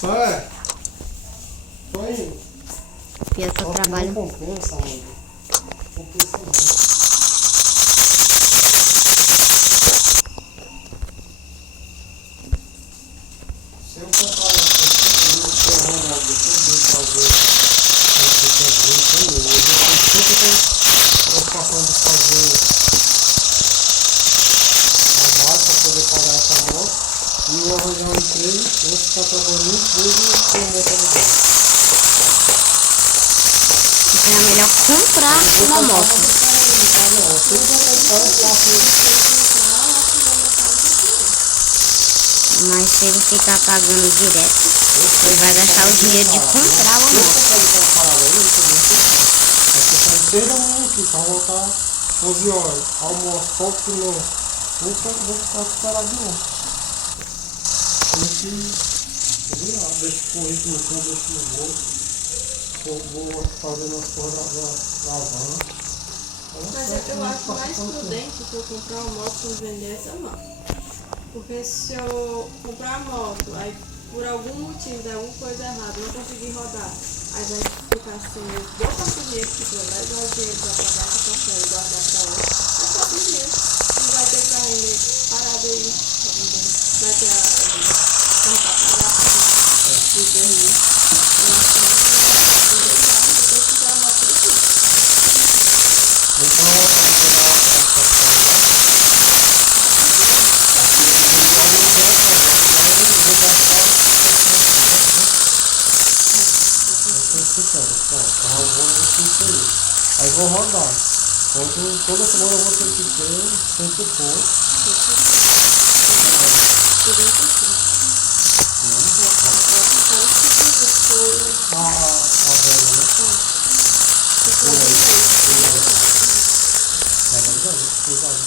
Só é. Tô indo. Pior que eu Só que trabalho. não compensa, mano. Compensa não. Se eu comprar essa eu vou rodar depois de fazer eu tenho preocupação de fazer a moto para poder pagar essa moto. E eu arranjar um emprego, eu vou ficar trabalhando no emprego e ter moto alugada. Então é melhor comprar uma moto. Não, se eu comprar, eu faço. Mas se ele ficar pagando direto, ele vai gastar o dinheiro de comprar uma moto. Desde amanhã aqui, pra voltar 11 horas, almoço, pouco de novo. Vou ficar parado de novo. Deixa o currículo no canto, deixa no bolso. Vou fazendo as coisas da van. Mas eu acho mais prudente se eu comprar uma moto e vender essa moto. Porque se eu comprar a moto, aí por algum motivo der alguma coisa errada, não conseguir rodar, aí vai ficar assim, eu vou passar o dinheiro que eu vai dar o dinheiro para pagar essa parcela e guardar para outra, vai passar o dinheiro. Não vai ter carro ainda parado aí, vai ter a carro para pagar, e dormir. Eu acho que não vai deixar, depois comprar a moto por aqui. Então, eu vou pegar essa coisa. Aí vou rodar. Toda semana eu vou ter que ter 100 e pouco. A velha, né? É verdade, cuidado.